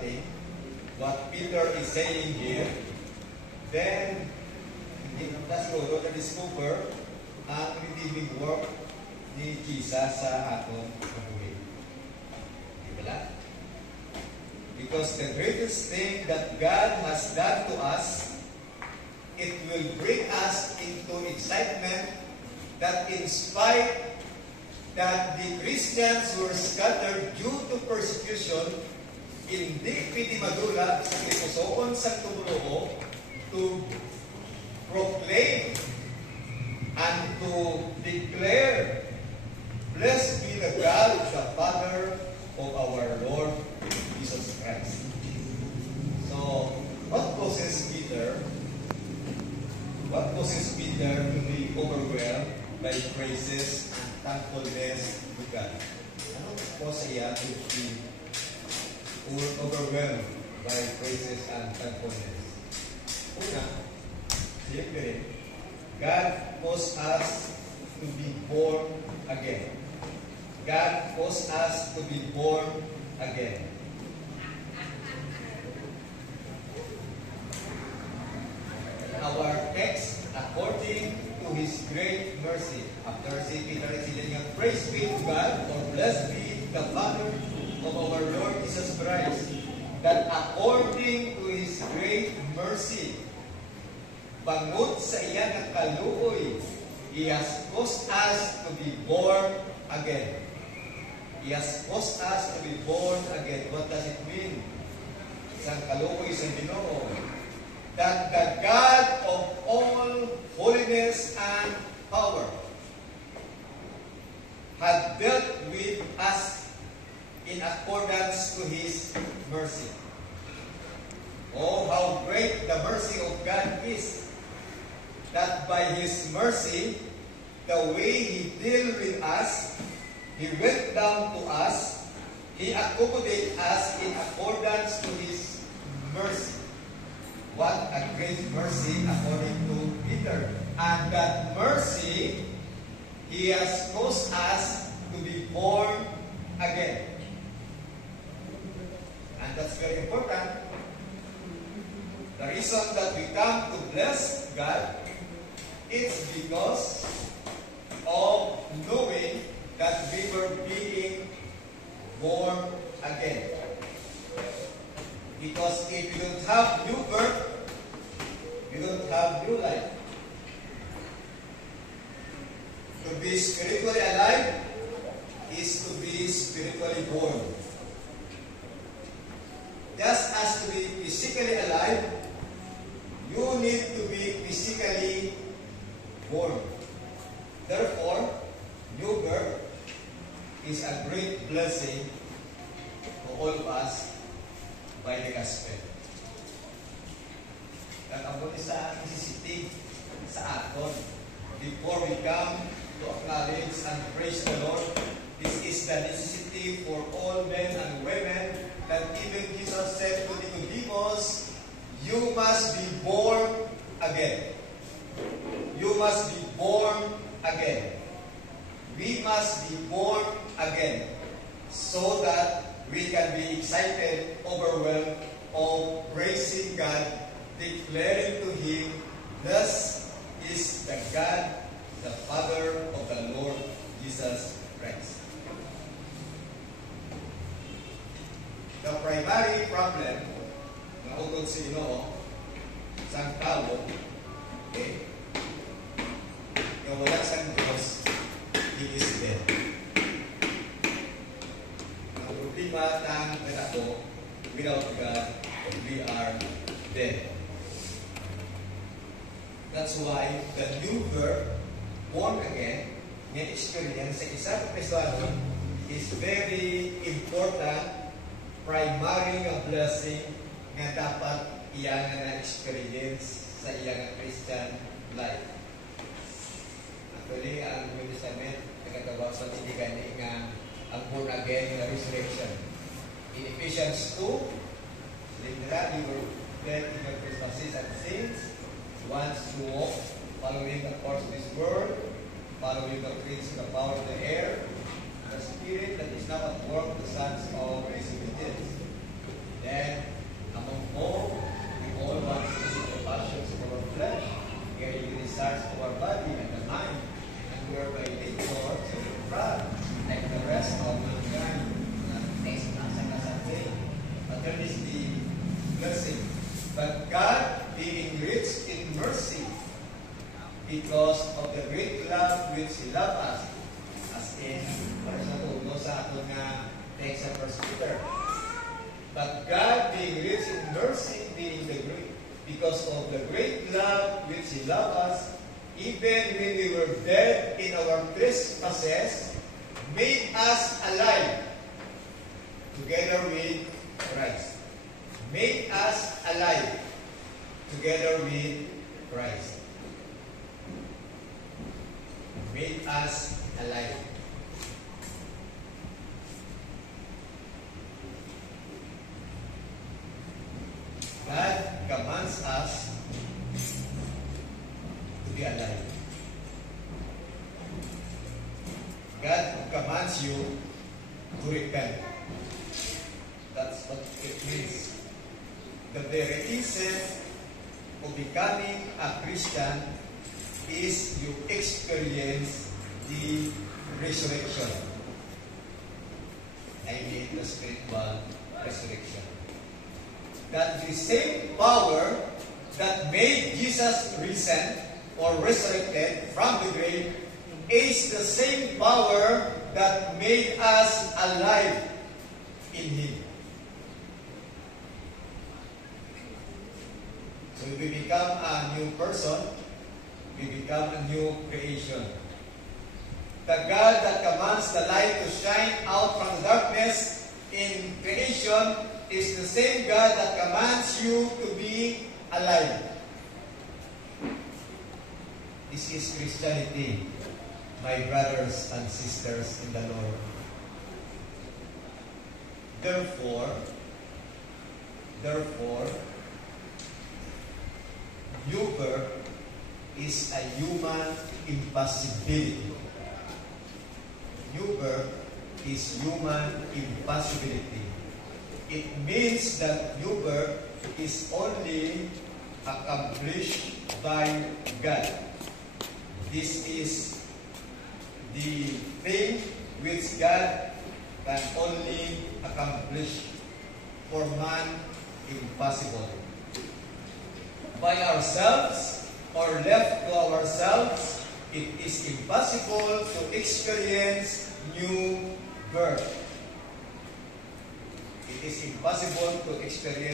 something, what Peter is saying here, then that's siguro na-discover ang redeeming work ni Jesus sa atong kabuhi. Di ba? Because the greatest thing that God has done to us, it will bring us into excitement that in spite that the Christians were scattered due to persecution, hindi piti madula sa kalipusoon sa tumulo to proclaim and to declare, blessed be the God, the Father of our Lord Jesus Christ. So, what causes Peter to be overwhelmed by praises and thankfulness to God? Ano cause siya to be overwhelmed by praises and thankfulness? Una, siyempre, God caused us to be born again. God caused us to be born again. Our text, according to His great mercy, after si Peter is saying, praise be to God, or blessed be the Father of our Lord Jesus Christ, that according to His great mercy, bangod sa iya ng kaluoy, He has caused us to be born again. He has caused us to be born again. What does it mean? Isang kaluoy sa Ginoo. That the God of all holiness and power had dealt with us in accordance to His mercy. Oh, how great the mercy of God is, that by His mercy, the way He dealt with us, He went down to us, He accommodated us in accordance to His mercy. What a great mercy according to Peter. And that mercy, He has caused us to be born again. And that's very important. The reason that we come to bless God is because of knowing that we were being born again. Because if you don't have new birth, you don't have new life. To be spiritually alive is to be spiritually born. Just as to be physically alive, you need to be physically born. Therefore, new birth is a great blessing to all of us by the gospel. At ang isa necessity sa aton before we come to acknowledge and praise the Lord, this is the necessity for all men and women that even Jesus said to Nicodemus, you must be born again. You must be born again. We must be born again so that we can be excited, overwhelmed of praising God, declaring to Him, thus is the God, the Father of the Lord Jesus Christ. The primary problem na ugod sa Ginoo sang tao, okay, yung wala sang Diyos, He is dead. Ang problema ng katao, without God, we are dead. That's why the new birth, born again, nga experience sa isang Kristiyano is very important, primary nga blessing nga dapat iya nga na-experience sa iya nga Christian life. Actually, ang New Testament, nagkatawag sa hindi gani nga ang born again na resurrection. In Ephesians 2, literally, you were dead in your trespasses and sins, once you walk, following the course of this world, following the prince of the power of the air, the spirit that is now at work, the sons of disobedience. Then, because of the great love which He loved us. As in, para sa tulo sa ato nga text sa 1 Peter. But God, being rich in mercy, because of the great love which He loved us, even when we were dead in our trespasses, made us alive together with Christ. Made us alive together with Christ. Made us alive. God commands us to be alive. God commands you to repent. That's what it means. The very essence of becoming a Christian is you experience the resurrection. I mean the spiritual resurrection. That the same power that made Jesus risen or resurrected from the grave is the same power that made us alive in Him. So we become a new person, we become a new creation. The God that commands the light to shine out from the darkness in creation is the same God that commands you to be alive. This is Christianity, my brothers and sisters in the Lord. Therefore, new birth is a human impossibility. New birth is human impossibility. It means that new birth is only accomplished by God. This is the thing which God can only accomplish. For man, impossible. By ourselves or left to ourselves, it is impossible to experience new birth. It is impossible to experience